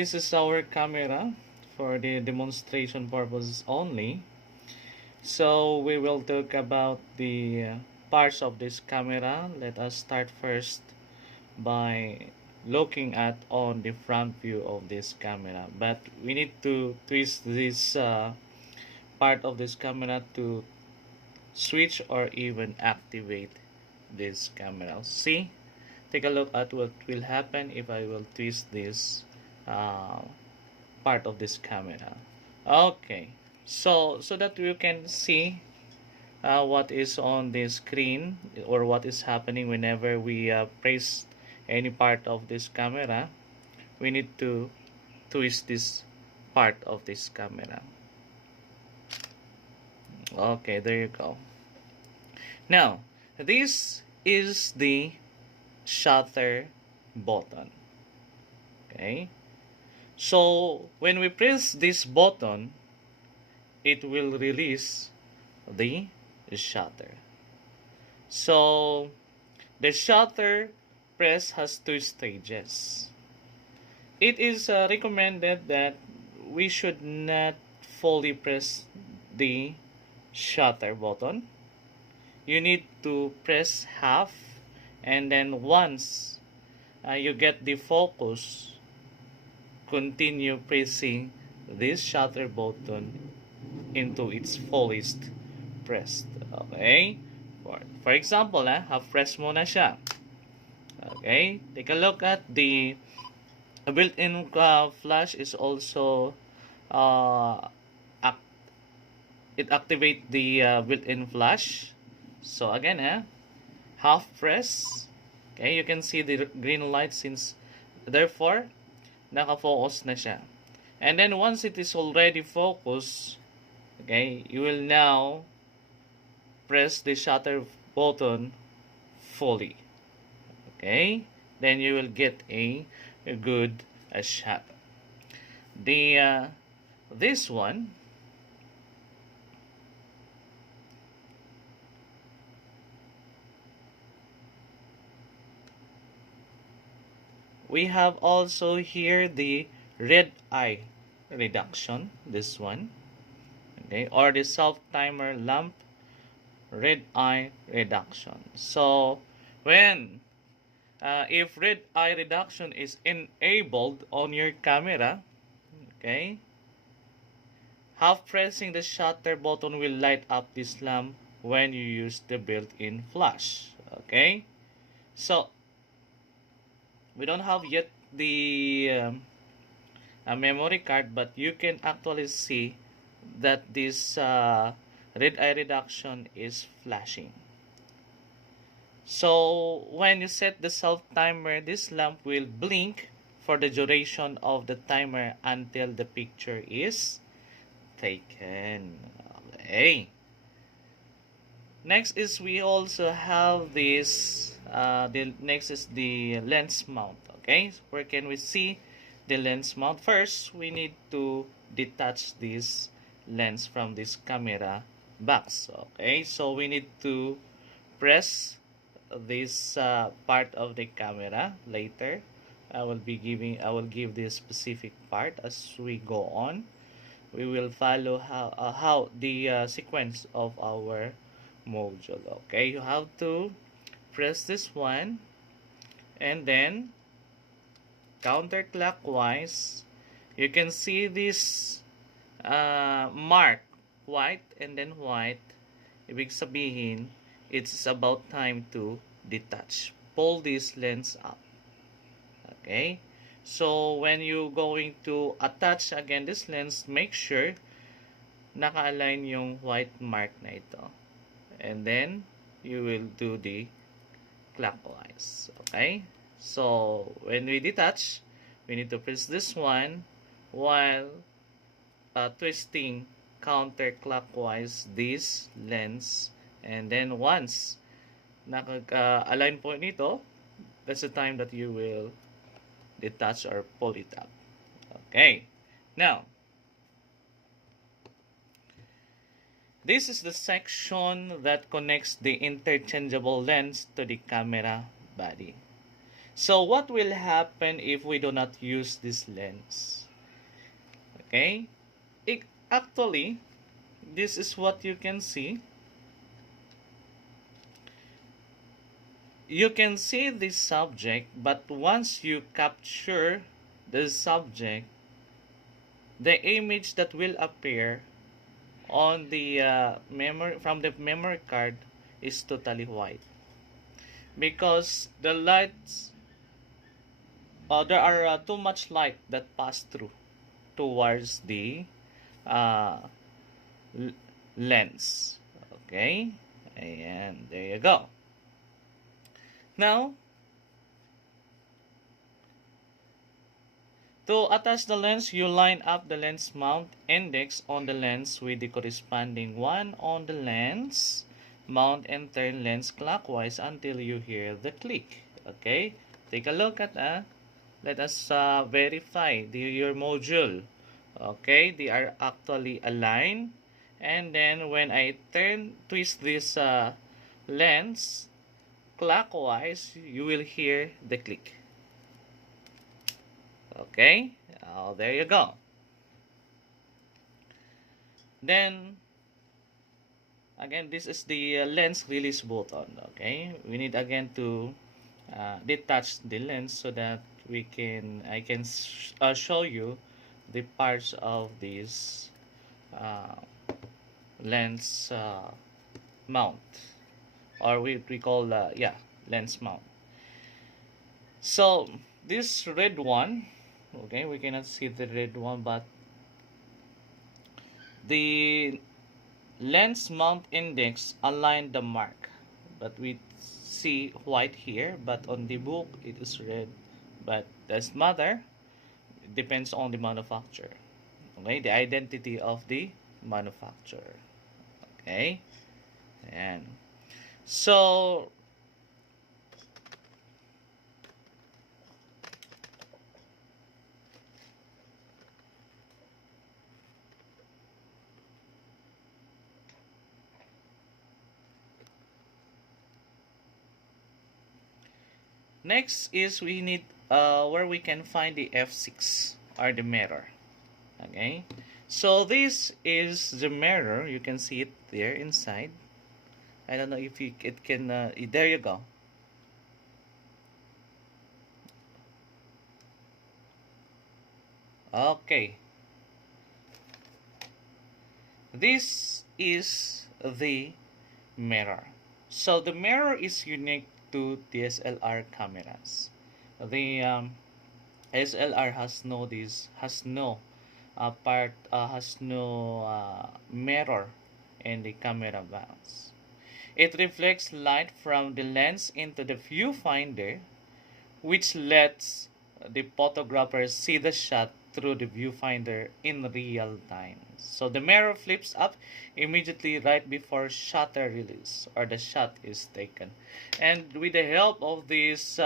this is our camera for the demonstration purposes only. So we will talk about the parts of this camera. Let us start first by looking at on the front view of this camera. But we need to twist this part of this camera to switch or even activate this camera. See? Take a look at what will happen if I will twist this uh, part of this camera. Okay, so that you can see what is on the screen or what is happening whenever we press any part of this camera. We need to twist this part of this camera. Okay, there you go. Now, this is the shutter button. Okay, so when we press this button, it will release the shutter. So the shutter press has two stages. It is recommended that we should not fully press the shutter button. You need to press half, and then once you get the focus, continue pressing this shutter button into its fullest pressed. Okay? For example, half press muna siya. Okay? Take a look at the built-in flash is also it activate the built-in flash. So again, half press. Okay, you can see the green light since therefore naka-focus na siya. And then once it is already focused, okay, you will now press the shutter button fully. Okay, then you will get a good shot. The this one we have also here the red eye reduction, this one, okay, or the self timer lamp red eye reduction. So when if red eye reduction is enabled on your camera, okay, half pressing the shutter button will light up this lamp when you use the built-in flash. Okay, so we don't have yet the memory card, but you can actually see that this red eye reduction is flashing. So when you set the self timer, this lamp will blink for the duration of the timer until the picture is taken. Okay. Next is we also have this the next is the lens mount. Okay, so where can we see the lens mount? First, we need to detach this lens from this camera box. Okay, so we need to press this part of the camera. Later I will give this specific part as we go on. We will follow how the sequence of our module. Okay, you have to press this one and then counterclockwise. You can see this mark white and then white. Ibig sabihin it's about time to detach. Pull this lens up. Okay, so when you going to attach again this lens, make sure naka-align yung white mark na ito. And then you will do the clockwise. Okay, so when we detach, we need to press this one while twisting counterclockwise this lens. And then once naka-align po nito, that's the time that you will detach or pull it up. Okay, now this is the section that connects the interchangeable lens to the camera body. So what will happen if we do not use this lens? Okay, actually, this is what you can see. You can see the subject, but once you capture the subject, the image that will appear on the memory from the memory card is totally white, because the lights there are too much light that pass through towards the uh, lens. Okay, and there you go. Now, to attach the lens, you line up the lens mount index on the lens with the corresponding one on the lens mount and turn lens clockwise until you hear the click. Okay, take a look at let us verify your module. Okay, they are actually aligned, and then when I twist this lens clockwise, you will hear the click. Okay, there you go. Then again, this is the lens release button. Okay, we need again to detach the lens so that I can show you the parts of this lens mount, or we call lens mount. So this red one, okay, we cannot see the red one, but the lens mount index align the mark, but we see white here, but on the book it is red. But that's matter, it depends on the manufacturer. Okay, the identity of the manufacturer. Okay, and so next is we need where we can find the F6 or the mirror. Okay, so this is the mirror. You can see it there inside. I don't know if it can. There you go. Okay, this is the mirror. So the mirror is unique to DSLR cameras. The SLR has no mirror in the camera box. It reflects light from the lens into the viewfinder, which lets the photographer see the shot through the viewfinder in real time. So the mirror flips up immediately right before shutter release or the shot is taken. And with the help of this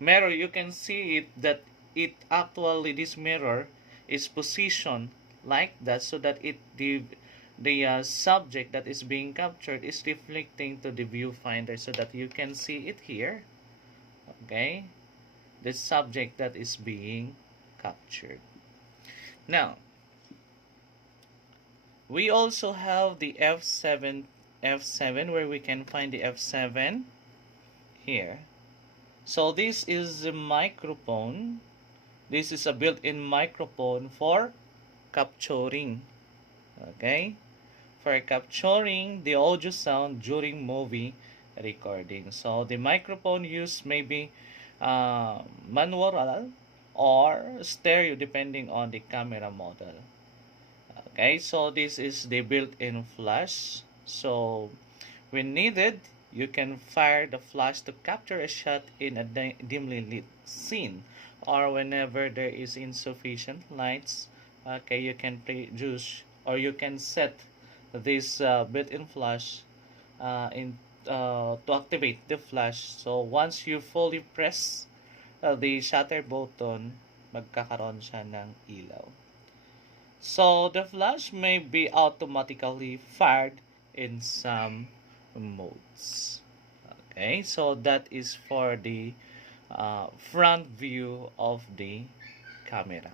mirror, you can see this mirror is positioned like that, so that the subject that is being captured is reflecting to the viewfinder, so that you can see it here. Okay, the subject that is being captured. Now, we also have the F7 where we can find the F7 here. So this is a microphone. This is a built-in microphone for capturing. Okay, for capturing the audio sound during movie recording. So the microphone used may be manual or stereo depending on the camera model. Okay, so this is the built-in flash. So when needed, you can fire the flash to capture a shot in a dimly lit scene, or whenever there is insufficient lights. Okay, you can produce or you can set this built-in flash to activate the flash. So once you fully press the shutter button, magkakaroon siya ng ilaw. So the flash may be automatically fired in some modes. Okay, so that is for the front view of the camera.